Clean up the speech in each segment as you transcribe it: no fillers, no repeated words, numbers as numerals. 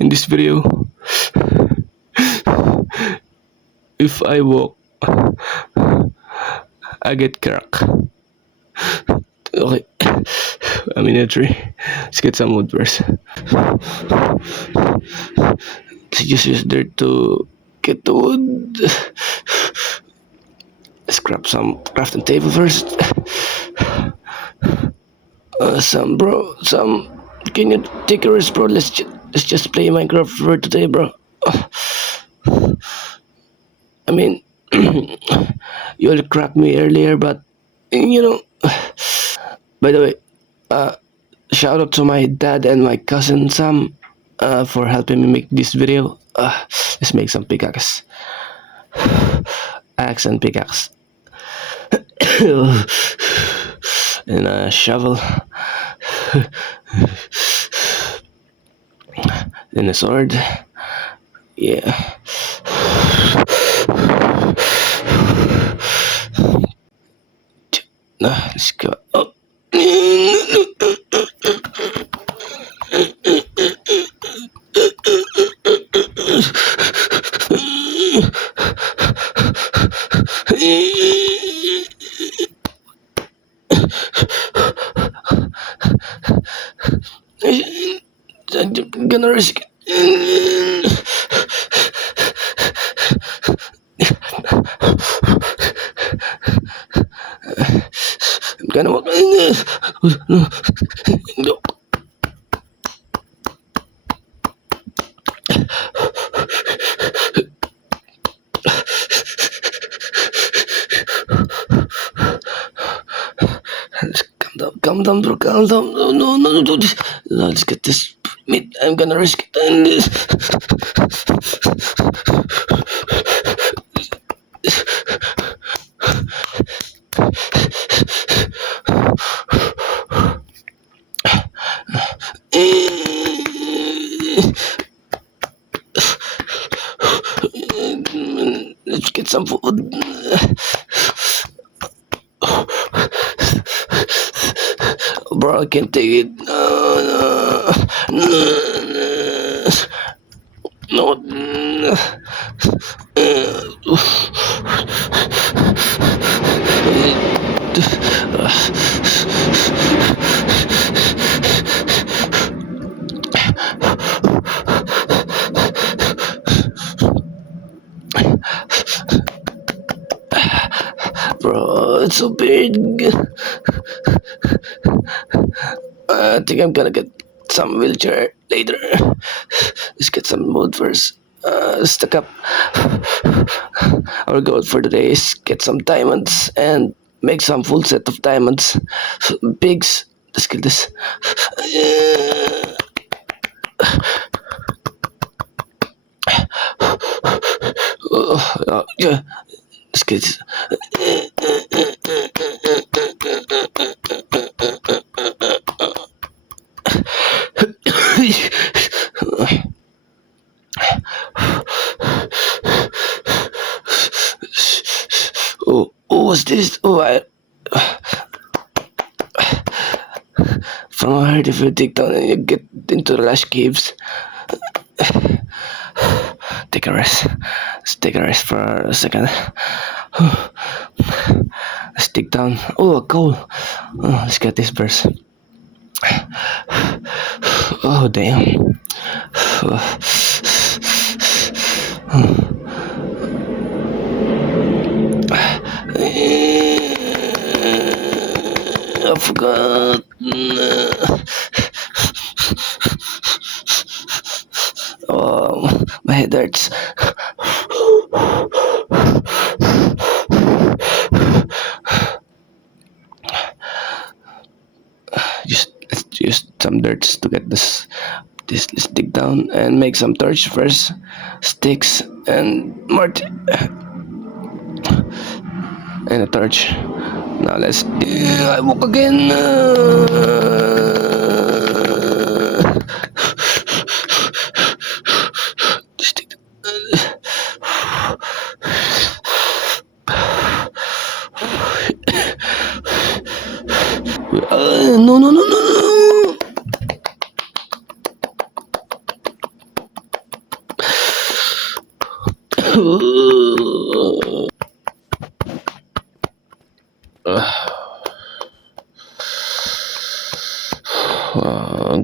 In this video, if I walk, I get crack. Okay, I'm in a tree. Let's get some wood first. Let's just use dirt to get the wood. Let's grab some crafting table first. Some. Can you take a rest, bro? Let's just play Minecraft for today, bro. I mean, you all cracked me earlier, but you know. By the way, shout out to my dad and my cousin Sam for helping me make this video. Let's make some pickaxe, axe and pickaxe, and a shovel, and a sword. Yeah. Let's go. Oh. I'm gonna risk it. I'm gonna walk. No. Calm down, bro. Calm down. No. Let's get this meat. I'm gonna risk it. Let's get some food. Bro, I can't take it. No. Bro, it's so big. I think I'm gonna get some wheelchair later. Let's get some wood first. Stuck up. Our goal for today is get some diamonds and make some full set of diamonds. Pigs. Let's kill this. Yeah. Let's get this. What's this? From I heard if you dig down and you get into the lush caves. Take a rest. Let's take a rest for a second. Let's dig down. Oh, a coal. Let's get this first. Oh, damn. I forgot. Oh, my head hurts. Let's use some dirt to get this. Let's dig down and make some torch first. Sticks and more. And a torch. Now let's. I walk again. Stick. No. I'm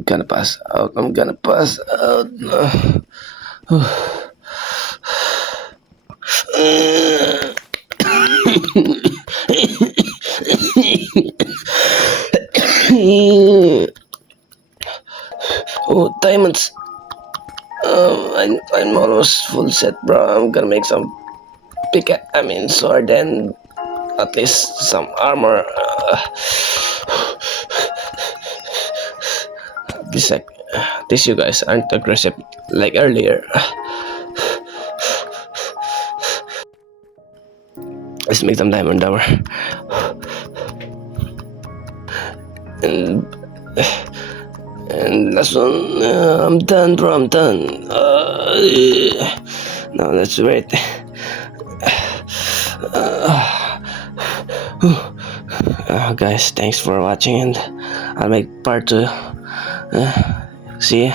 gonna pass out. I'm gonna pass out. Oh, diamonds. I'm almost full set, bro. I'm gonna make some sword and at least some armor. This like, this you guys aren't aggressive like earlier. Let's make some diamond ore. And last one. I'm done, bro. I'm done. Now let's wait. Guys, thanks for watching, and I'll make part 2. See ya.